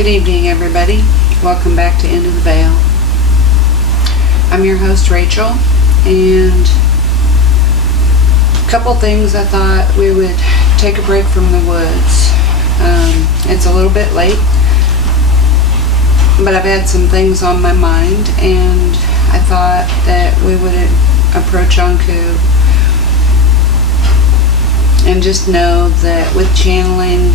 Good evening, everybody. Welcome back to End of the Veil. I'm your host, Rachel, and a couple things I thought we would take a break from the woods. It's a little bit late, but I've had some things on my mind, and I thought that we would approach Anku and just know that with channeling,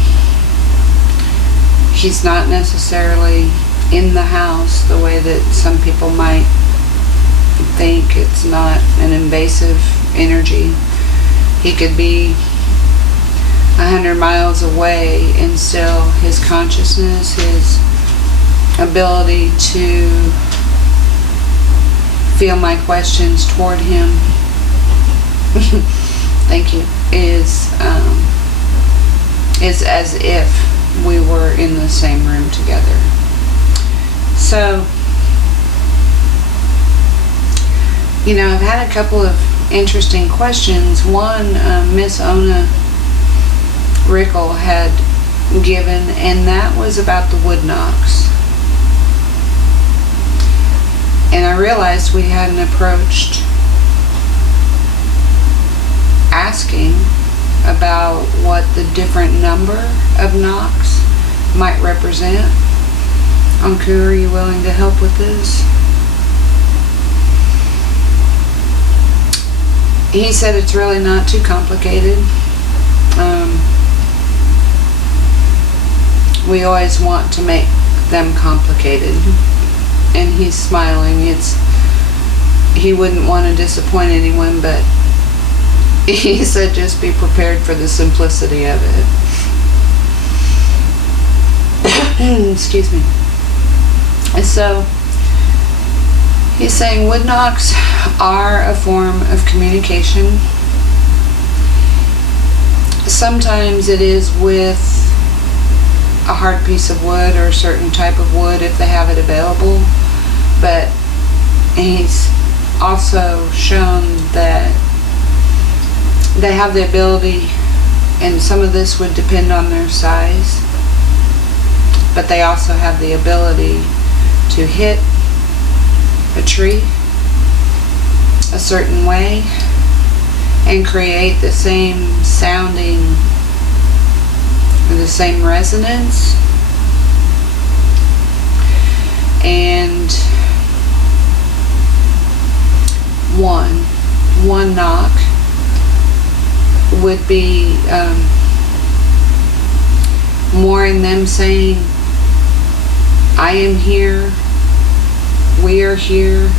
he's not necessarily in the house the way that some people might think. It's not an invasive energy. He could be 100 miles away, and still his consciousness, his ability to feel my questions toward him thank you, is as if we were in the same room together. So, I've had a couple of interesting questions. One, Miss Ona Rickle had given, and that was about the wood knocks. And I realized we hadn't approached asking about what the different number of knocks might represent. Anku, are you willing to help with this? He said it's really not too complicated. We always want to make them complicated. And he's smiling. He wouldn't want to disappoint anyone, but he said just be prepared for the simplicity of it. Excuse me. So, he's saying wood knocks are a form of communication. Sometimes it is with a hard piece of wood or a certain type of wood if they have it available. But he's also shown that they have the ability, and some of this would depend on their size, but they also have the ability to hit a tree a certain way and create the same sounding or the same resonance. And one knock would be more in them saying, I am here, we are here,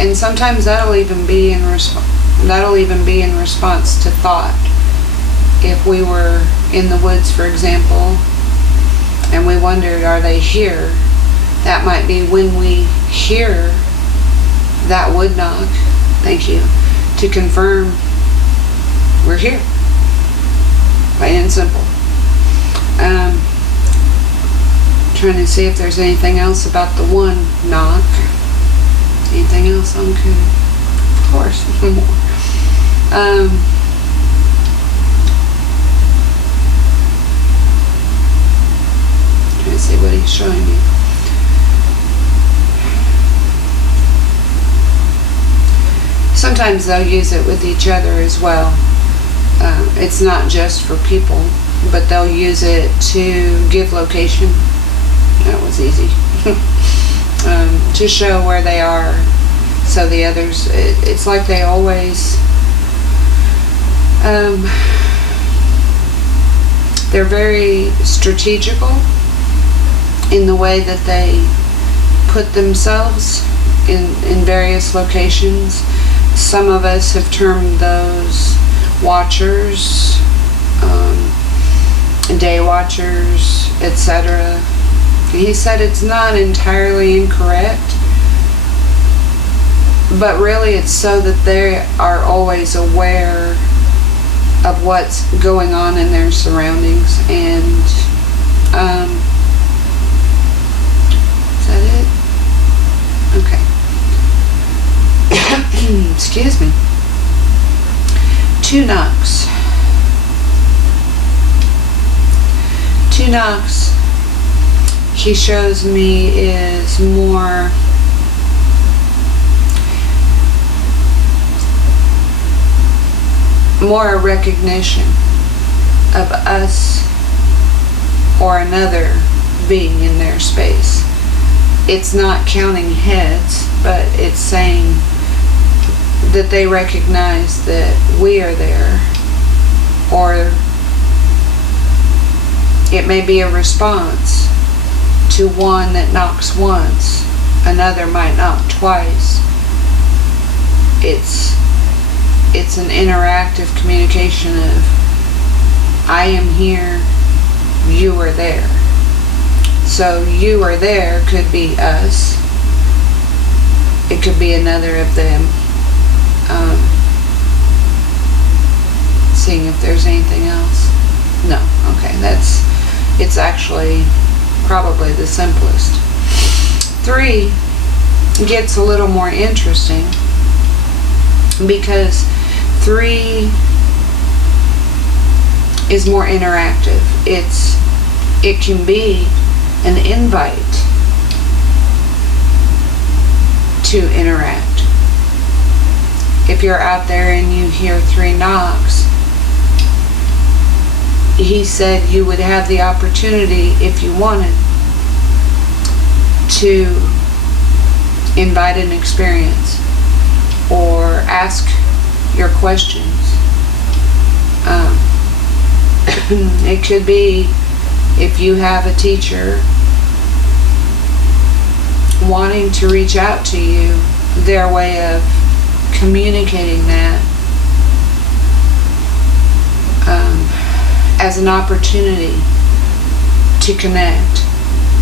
and sometimes that'll even be in response to thought. If we were in the woods, for example, and we wondered, are they here? That might be when we hear that wood knock, thank you, to confirm we're here. Plain and simple. Trying to see if there's anything else about the one knock. Anything else on Anku? Of course, more. Trying to see what he's showing me. Sometimes they'll use it with each other as well. It's not just for people, but they'll use it to give location. That was easy. To show where they are, so the others, it's like they always, they're very strategical in the way that they put themselves in various locations. Some of us have termed those watchers, day watchers, etc. He said it's not entirely incorrect, but really it's so that they are always aware of what's going on in their surroundings. And is that it? Okay. Excuse me. 2 knocks. 2 knocks, he shows me, is more a recognition of us or another being in their space. It's not counting heads, but it's saying that they recognize that we are there, or it may be a response to one that knocks once, another might knock twice. It's an interactive communication of, I am here, you are there. So you are there could be us, it could be another of them. Seeing if there's anything else. No, okay, it's actually probably the simplest. 3 gets a little more interesting, because 3 is more interactive. It can be an invite to interact. If you're out there and you hear 3 knocks, he said you would have the opportunity, if you wanted, to invite an experience or ask your questions. It could be, if you have a teacher wanting to reach out to you, their way of communicating that as an opportunity to connect.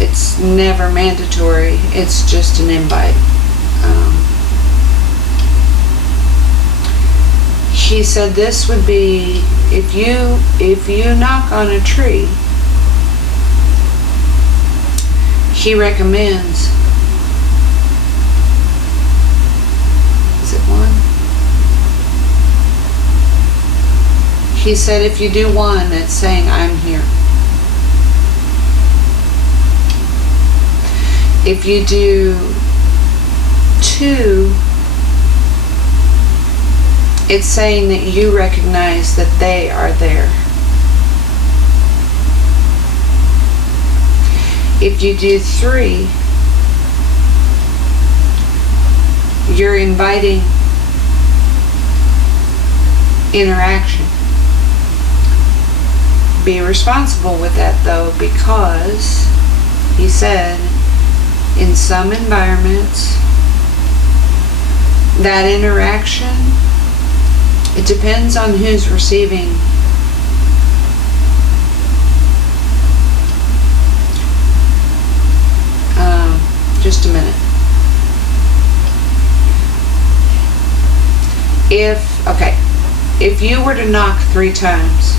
It's never mandatory, it's just an invite. He said this would be, if you knock on a tree, he recommends, is it 1? He said if you do 1, it's saying, I'm here. If you do 2, it's saying that you recognize that they are there. If you do 3, you're inviting interaction. Be responsible with that though, because he said in some environments that interaction, it depends on who's receiving. Just a minute. If you were to knock 3 times,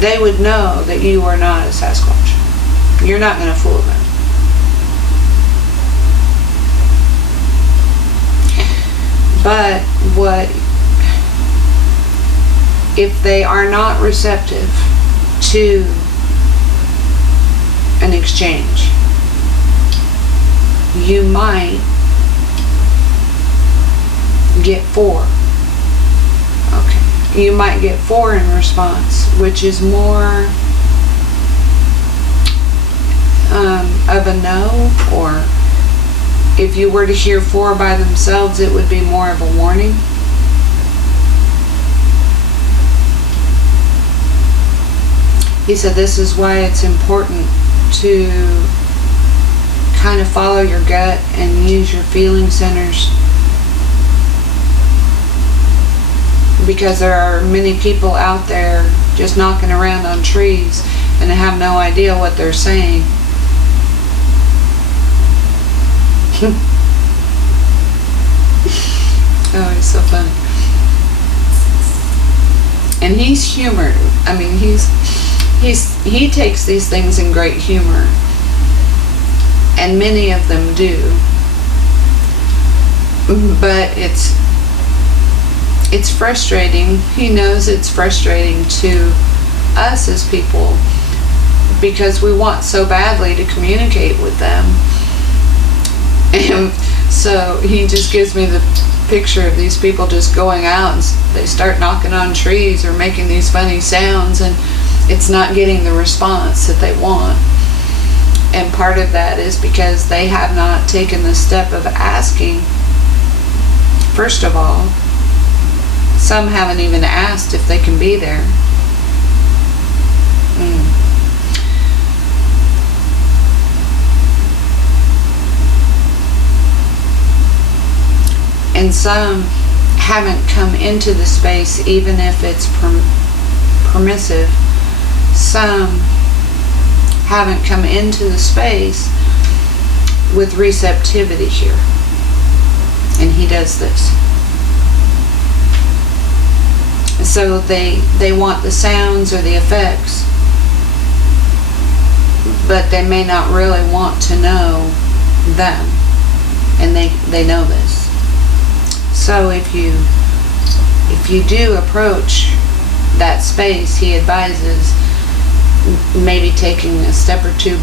they would know that you are not a Sasquatch. You're not going to fool them. But if they are not receptive to an exchange, you might get 4. Okay. You might get 4 in response, which is more of a no, or if you were to hear 4 by themselves, it would be more of a warning. He said this is why it's important to kind of follow your gut and use your feeling centers, because there are many people out there just knocking around on trees and they have no idea what they're saying. Oh, he's so funny. And he's humored. I mean, he takes these things in great humor. And many of them do. But it's frustrating. He knows it's frustrating to us as people because we want so badly to communicate with them. And so he just gives me the picture of these people just going out and they start knocking on trees or making these funny sounds, and it's not getting the response that they want. And part of that is because they have not taken the step of asking. First of all, some haven't even asked if they can be there. And some haven't come into the space, even if it's permissive. Some haven't come into the space with receptivity here. And he does this. So they want the sounds or the effects, but they may not really want to know them. And they know this. So if you do approach that space, he advises maybe taking a step or two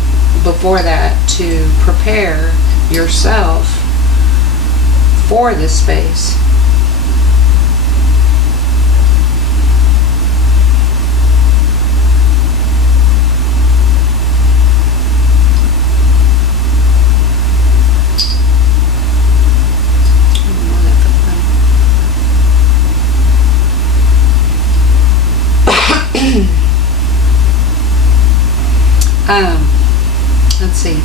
before that to prepare yourself for this space. Let's see.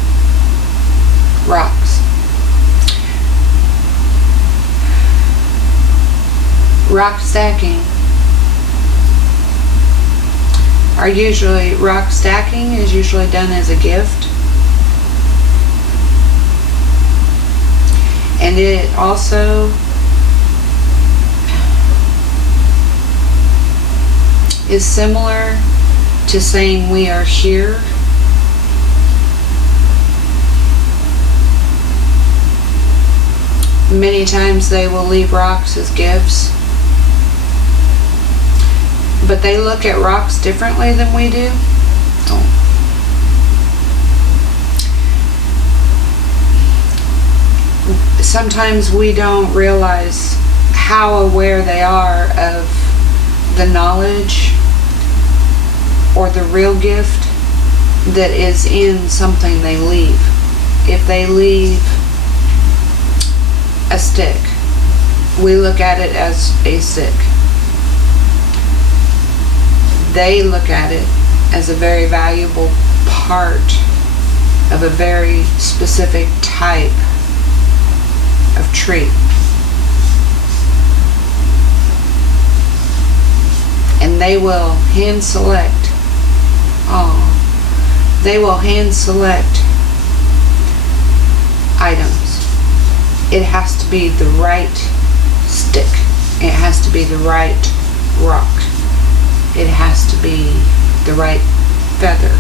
Rocks. Rock stacking rock stacking is usually done as a gift. And it also is similar to saying we are here. Many times they will leave rocks as gifts, but they look at rocks differently than we do. Sometimes we don't realize how aware they are of the knowledge or the real gift that is in something they leave. If they leave a stick, we look at it as a stick. They look at it as a very valuable part of a very specific type of tree. And they will hand select. They will hand select items. It has to be the right stick. It has to be the right rock. It has to be the right feather.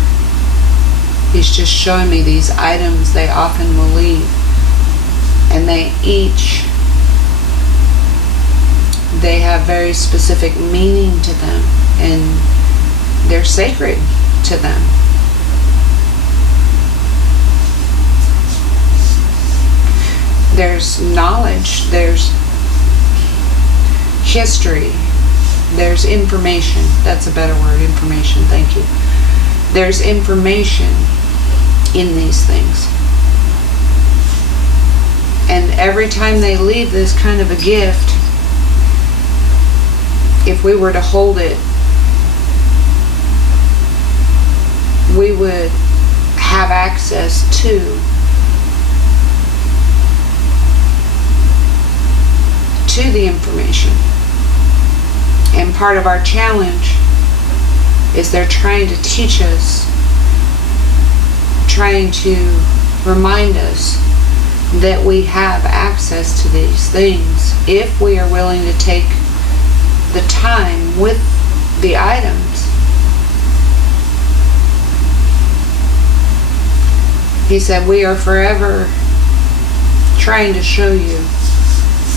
He's just showing me these items they often will leave. And they have very specific meaning to them. And they're sacred to them. There's knowledge, there's history, there's information. That's a better word, information, thank you. There's information in these things. And every time they leave this kind of a gift, if we were to hold it, we would have access to the information. And part of our challenge is they're trying to teach us, trying to remind us that we have access to these things if we are willing to take the time with the items. He said, we are forever trying to show you.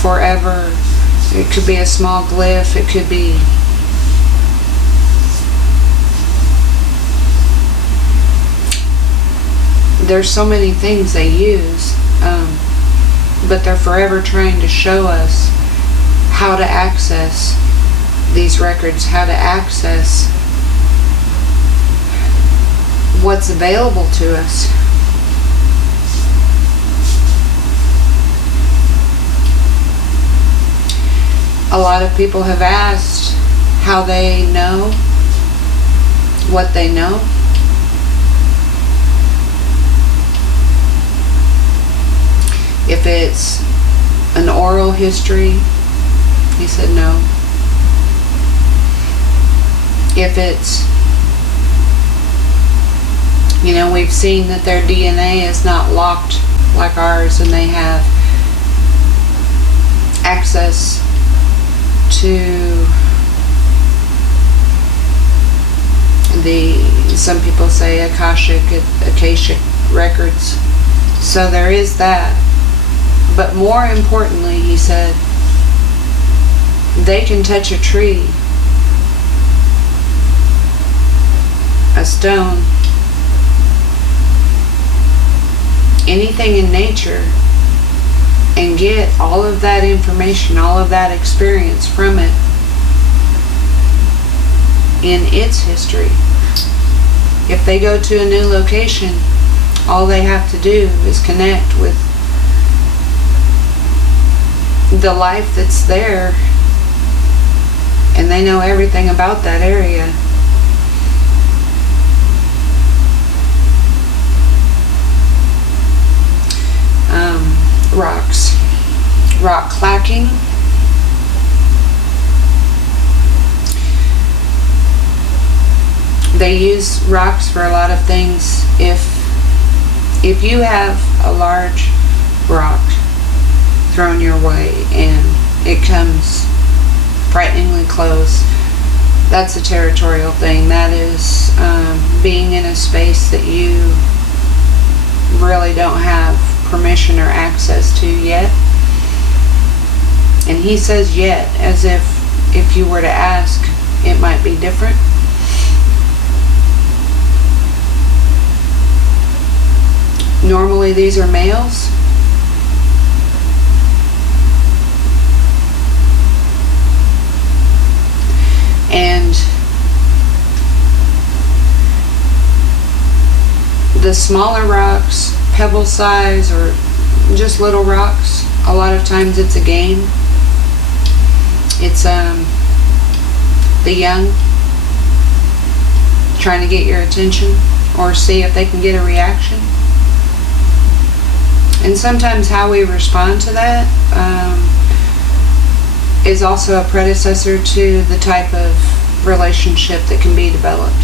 Forever. It could be a small glyph. It could be there's so many things they use, but they're forever trying to show us how to access these records, how to access what's available to us. A lot of people have asked how they know what they know. If it's an oral history, he said no. If it's, we've seen that their DNA is not locked like ours, and they have access to some people say Akashic records. So there is that. But more importantly, he said, they can touch a tree, a stone, anything in nature, and get all of that information, all of that experience from it in its history. If they go to a new location, all they have to do is connect with the life that's there, and they know everything about that area. Rocks. Rock clacking. They use rocks for a lot of things. If you have a large rock thrown your way and it comes frighteningly close, that's a territorial thing. That is being in a space that you really don't have permission or access to yet. And he says yet, as if you were to ask, it might be different. Normally these are males. And the smaller rocks, pebble size or just little rocks, a lot of times it's a game. It's the young trying to get your attention or see if they can get a reaction. And sometimes how we respond to that is also a predecessor to the type of relationship that can be developed.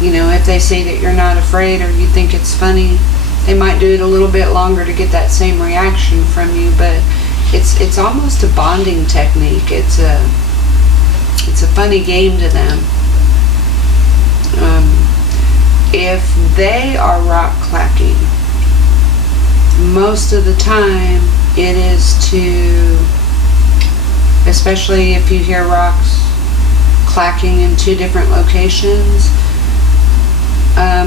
If they see that you're not afraid or you think it's funny, they might do it a little bit longer to get that same reaction from you, but it's almost a bonding technique. It's a funny game to them. If they are rock clacking, most of the time it is to, especially if you hear rocks clacking in two different locations,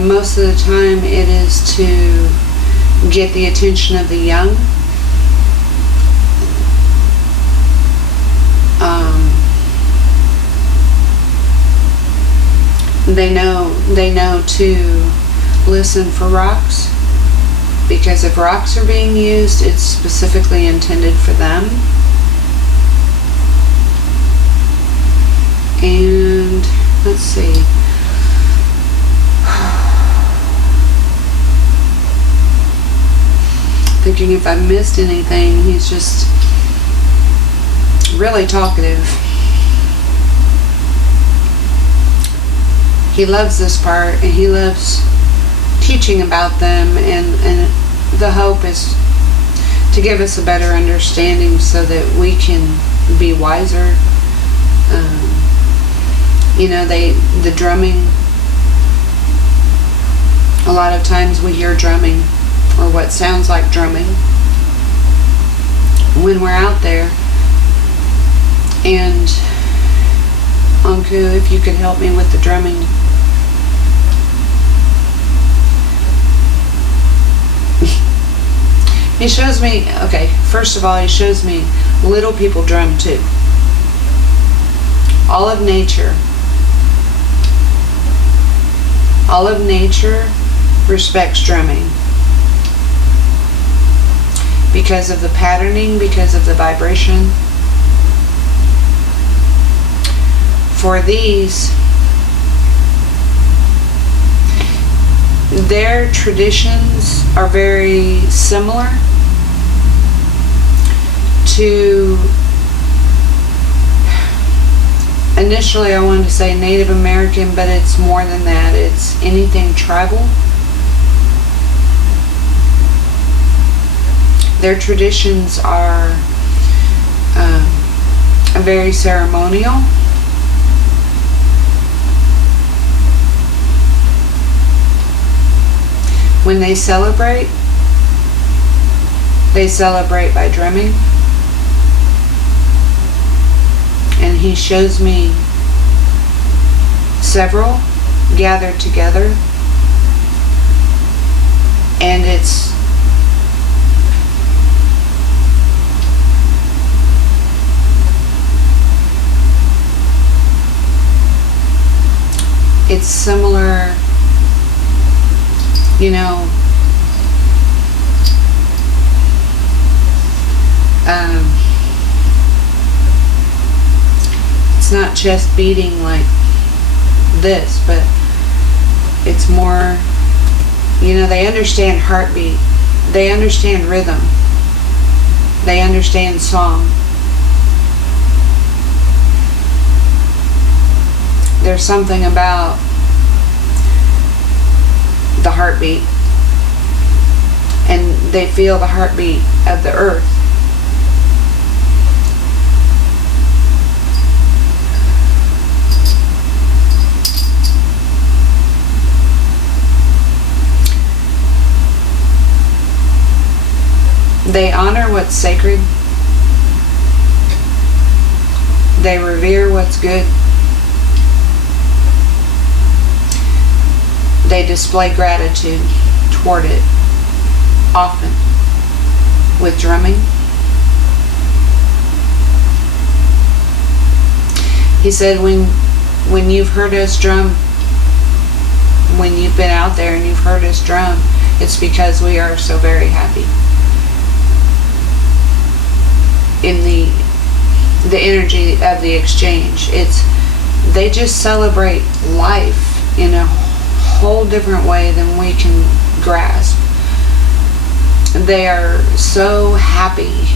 most of the time it is to get the attention of the young. They know to listen for rocks, because if rocks are being used, it's specifically intended for them. And let's see. Thinking if I missed anything. He's just really talkative. He loves this part, and he loves teaching about them, and the hope is to give us a better understanding so that we can be wiser. The drumming, a lot of times we hear drumming or what sounds like drumming when we're out there. And Anku, if you could help me with the drumming. He shows me, okay, first of all, he shows me little people drum too. All of nature respects drumming. Because of the patterning, because of the vibration. For these, their traditions are very similar to, initially I wanted to say Native American, but it's more than that. It's anything tribal. Their traditions are very ceremonial. When they celebrate by drumming. And he shows me several gathered together. And it's similar, you know, it's not chest beating like this, but it's more, you know, they understand heartbeat, they understand rhythm, they understand song. There's something about the heartbeat, and they feel the heartbeat of the earth. They honor what's sacred. They revere what's good. They display gratitude toward it often with drumming. He said when you've heard us drum, when you've been out there and you've heard us drum, it's because we are so very happy. In the energy of the exchange, they just celebrate life in a whole different way than we can grasp. They are so happy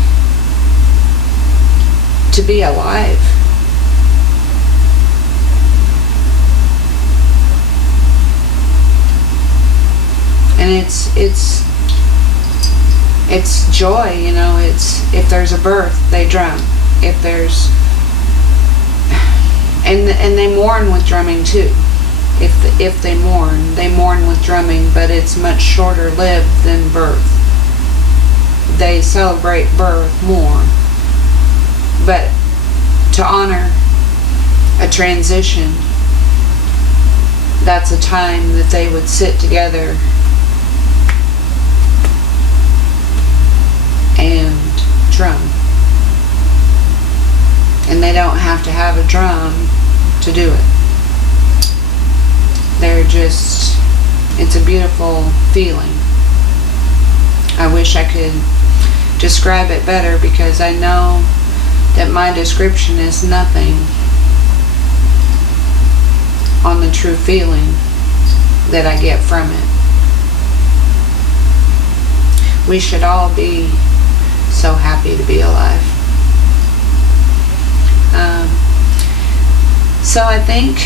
to be alive. And it's joy, you know. It's, if there's a birth, they drum. If there's, and they mourn with drumming too. If they mourn with drumming, but it's much shorter lived than birth. They celebrate birth more. But to honor a transition, that's a time that they would sit together and drum. And they don't have to have a drum to do it. They're just, it's a beautiful feeling. I wish I could describe it better, because I know that my description is nothing on the true feeling that I get from it. We should all be so happy to be alive. So I think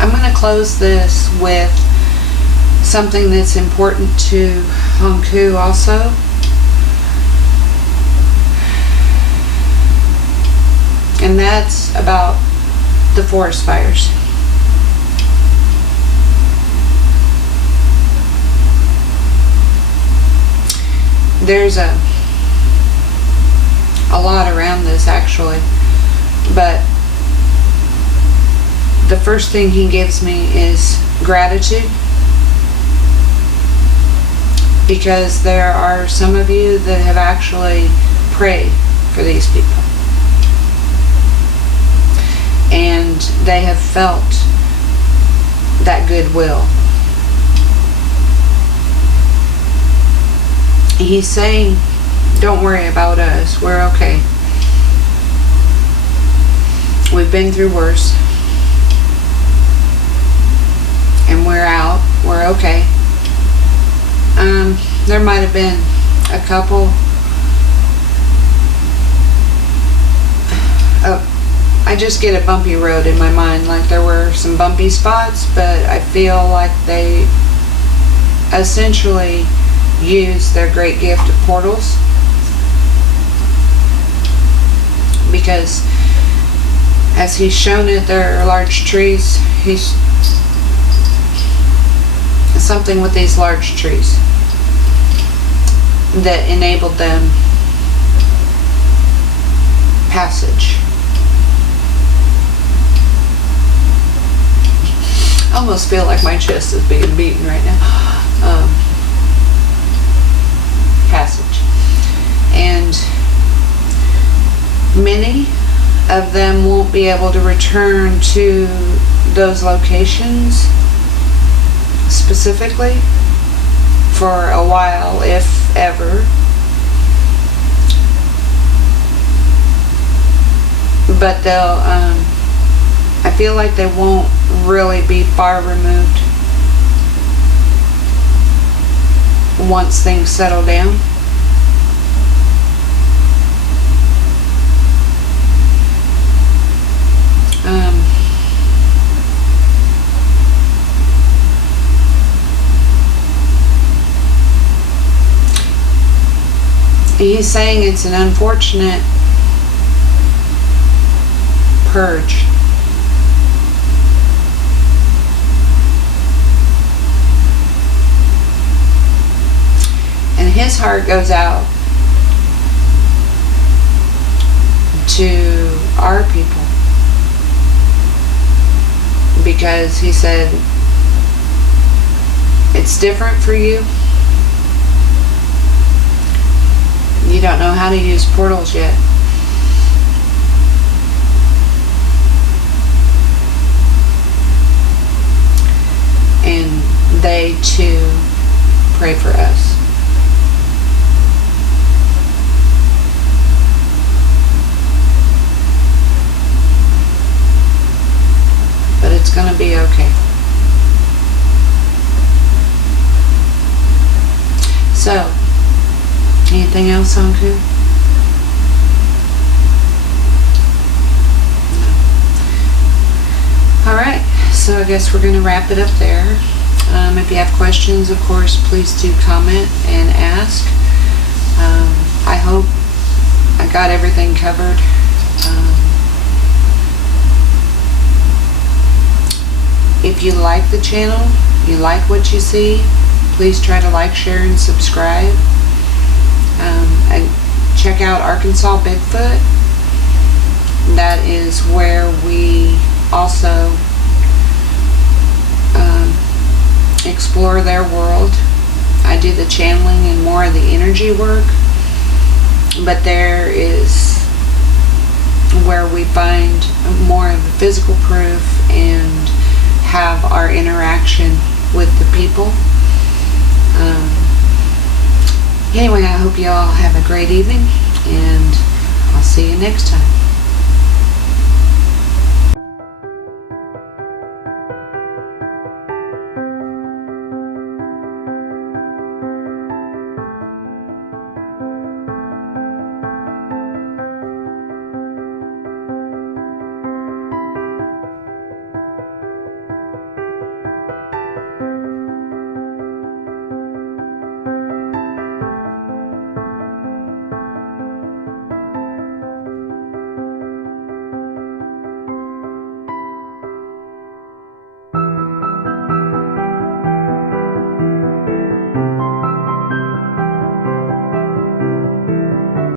I'm going to close this with something that's important to Anku also. And that's about the forest fires. There's a lot around this actually, but the first thing he gives me is gratitude. because there are some of you that have actually prayed for these people. And they have felt that goodwill. He's saying, don't worry about us. We're okay. We've been through worse. And we're out. We're okay. There might have been a couple. I just get a bumpy road in my mind. Like there were some bumpy spots, but I feel like they essentially used their great gift of portals. Because as he's shown it, there are large trees. He's something with these large trees that enabled them passage. I almost feel like my chest is being beaten right now. Passage. And many of them won't be able to return to those locations specifically for a while, if ever. But they'll, I feel like they won't really be far removed once things settle down. He's saying it's an unfortunate purge. And his heart goes out to our people, because he said it's different for you. You don't know how to use portals yet. And they too pray for us. But it's going to be okay. So, anything else, Anku? No. Alright, so I guess we're going to wrap it up there. If you have questions, of course, please do comment and ask. I hope I got everything covered. If you like the channel, you like what you see, please try to like, share, and subscribe. And check out Arkansas Bigfoot. That is where we also explore their world. I do the channeling and more of the energy work, but there is where we find more of the physical proof and have our interaction with the people. Anyway, I hope you all have a great evening, and I'll see you next time.